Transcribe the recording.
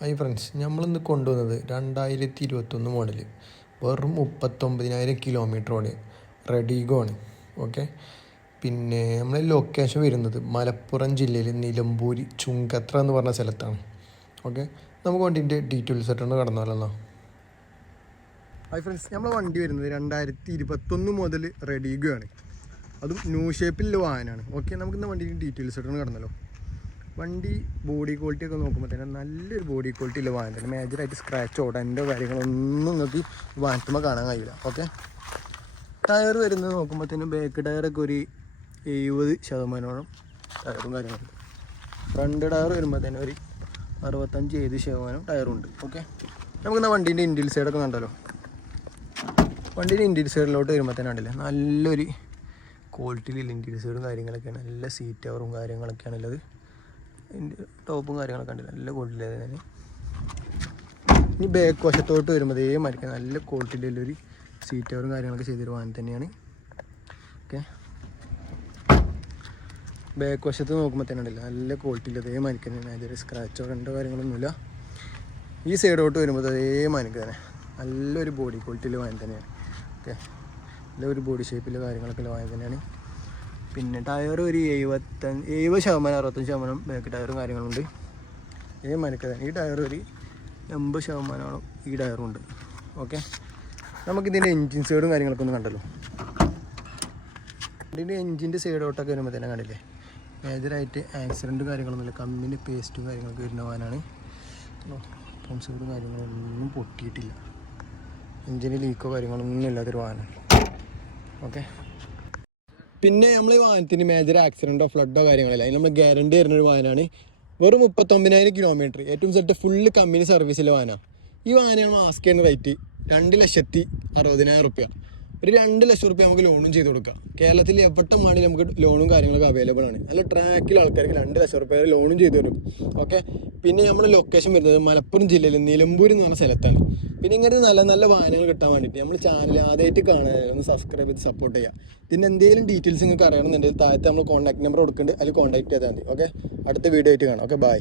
Hi friends, നമ്മളിന്ന് കൊണ്ടുവന്നത് 2021 model വെറും 39,000 കിലോമീറ്റർ ഓടി റെഡിഗോ ആണ്. ഓക്കെ, പിന്നെ നമ്മളെ ലൊക്കേഷൻ വരുന്നത് മലപ്പുറം ജില്ലയിൽ നിലമ്പൂർ ചുങ്കത്ര എന്ന് പറഞ്ഞ സ്ഥലത്താണ്. ഓക്കെ, നമുക്ക് വണ്ടീൻ്റെ ഡീറ്റെയിൽസ് ആയിട്ടൊന്ന് കടന്നാലോ. ഹായ് ഫ്രണ്ട്സ്, നമ്മളെ വണ്ടി വരുന്നത് 2021 മുതൽ റെഡിഗോ ആണ്. അതും ന്യൂ ഷേപ്പിലുള്ള വാഹനമാണ്. ഓക്കെ, നമുക്കിന്ന് വണ്ടീൻ്റെ ഡീറ്റെയിൽസ് ആയിട്ടൊന്ന് കടന്നല്ലോ. വണ്ടി ബോഡി ക്വാളിറ്റി ഒക്കെ നോക്കുമ്പോൾ തന്നെ നല്ലൊരു ബോഡി ക്വാളിറ്റി ഉള്ള വാഹനം തന്നെ. മേജറായിട്ട് സ്ക്രാച്ചോ ഡെൻ്റോ കാര്യങ്ങളൊന്നും നിങ്ങൾക്ക് വാഹനത്തുമ്പോൾ കാണാൻ കഴിയില്ല. ഓക്കെ, ടയർ വരുന്നത് നോക്കുമ്പോൾ തന്നെ ബാക്ക് ടയറൊക്കെ ഒരു 70% ടയറും കാര്യങ്ങളുണ്ട്. ഫ്രണ്ട് ടയർ വരുമ്പോൾ തന്നെ ഒരു 65% ടയറുണ്ട്. ഓക്കെ, നമുക്കെന്നാൽ വണ്ടീൻ്റെ ഇൻറ്റീരിയർ സൈഡൊക്കെ കണ്ടല്ലോ. വണ്ടീൻ്റെ ഇൻറ്റീരിയർ സൈഡിലോട്ട് വരുമ്പോൾ തന്നെ കണ്ടില്ലേ, നല്ലൊരു ക്വാളിറ്റിയിലുള്ള ഇൻറ്റീരിയർ സൈഡും കാര്യങ്ങളൊക്കെയാണ്. നല്ല സീറ്റ് കവറും കാര്യങ്ങളൊക്കെയാണ് ഉള്ളത്. ടോപ്പും കാര്യങ്ങളൊക്കെ ഉണ്ട്, നല്ല ക്വാളിറ്റിയിലായത് തന്നെ. ഇനി ബാക്ക് വശത്തോട്ട് വരുമ്പോൾ മരിക്കാൻ നല്ല ക്വാളിറ്റിയിലുള്ളൊരു സീറ്റ് കവറും കാര്യങ്ങളൊക്കെ ചെയ്തൊരു വാഹനം തന്നെയാണ്. ഓക്കെ, ബാക്ക് വശത്ത് നോക്കുമ്പോൾ തന്നെ ഉണ്ടല്ലോ, നല്ല ക്വാളിറ്റിയിൽ മരിക്കാൻ തന്നെ. അതൊരു സ്ക്രാച്ചോ കണ്ടോ കാര്യങ്ങളൊന്നുമില്ല. ഈ സൈഡോട്ട് വരുമ്പോൾ മരിക്കുക തന്നെ നല്ലൊരു ബോഡി ക്വാളിറ്റിയിൽ വാഹനം തന്നെയാണ്. ഓക്കെ, നല്ലൊരു ബോഡി ഷേപ്പിൽ കാര്യങ്ങളൊക്കെ വാഹനം തന്നെയാണ്. പിന്നെ ടയർ ഒരു 70% 65% ബാക്ക് ടയറും കാര്യങ്ങളുണ്ട്. മനക്കതാണ്. ഈ ടയർ ഒരു 80% ഈ ടയറും ഉണ്ട്. ഓക്കെ, നമുക്കിതിൻ്റെ എൻജിൻ സൈഡും കാര്യങ്ങളൊക്കെ ഒന്ന് കണ്ടല്ലോ. ഇതിൻ്റെ എൻജിൻ്റെ സൈഡോട്ടൊക്കെ വരുമ്പോൾ തന്നെ കണ്ടില്ലേ, മേജറായിട്ട് ആക്സിഡൻറ്റും കാര്യങ്ങളൊന്നുമില്ല. കമ്മിന് പേസ്റ്റും കാര്യങ്ങളൊക്കെ വരുന്ന വാഹനമാണ്. പമ്പ് സൈഡും കാര്യങ്ങളൊന്നും പൊട്ടിയിട്ടില്ല. എൻജിന് ലീക്കോ കാര്യങ്ങളൊന്നും ഇല്ലാത്തൊരു വാഹനം. ഓക്കെ, പിന്നെ നമ്മൾ ഈ വാഹനത്തിന് മേജർ ആക്സിഡൻറ്റോ ഫ്ലഡോ കാര്യങ്ങളല്ല, അതിന് നമ്മൾ ഗ്യാരണ്ടി തരുന്നൊരു വാഹനമാണ്. വെറും 39,000 കിലോമീറ്റർ ഏറ്റവും സെറ്റ് ഫുള്ള് കമ്പനി സർവീസിലെ വാഹനമാണ്. ഈ വാഹനം ആസ്ക് ചെയ്യുന്ന റേറ്റ് 2,60,000 റുപ്യ. ഒരു 2 ലക്ഷം റുപ്യ നമുക്ക് ലോണും ചെയ്ത് കൊടുക്കാം. കേരളത്തിൽ എവിടെ മാടി നമുക്ക് ലോണും കാര്യങ്ങളൊക്കെ അവൈലബിൾ ആണ്. നല്ല ട്രാക്കിൽ ആൾക്കാർക്ക് 2 ലക്ഷം റുപ്യ ലോണും ചെയ്ത് തരും. ഓക്കെ, പിന്നെ നമ്മുടെ ലൊക്കേഷൻ വരുന്നത് മലപ്പുറം ജില്ലയിൽ നിലമ്പൂർ എന്ന് പറഞ്ഞ സ്ഥലത്താണ്. പിന്നെ ഇങ്ങനെ നല്ല നല്ല വാഹനങ്ങൾ കിട്ടാൻ വേണ്ടിയിട്ട് നമ്മൾ ചാനൽ ആദ്യമായിട്ട് കാണാൻ ഒന്ന് സബ്സ്ക്രൈബ് ചെയ്ത് സപ്പോർട്ട് ചെയ്യുക. ഇതിൻ്റെ എന്തെങ്കിലും ഡീറ്റെയിൽസ് നിങ്ങൾക്ക് അറിയണമെന്നുണ്ടെങ്കിൽ താഴത്തെ നമ്മൾ കോൺടാക്ട് നമ്പർ കൊടുക്കുന്നുണ്ട്, അതിൽ കോൺടാക്ട് ചെയ്താൽ മതി. ഓക്കെ, അടുത്ത വീഡിയോ ആയിട്ട് കാണാം. Okay, by.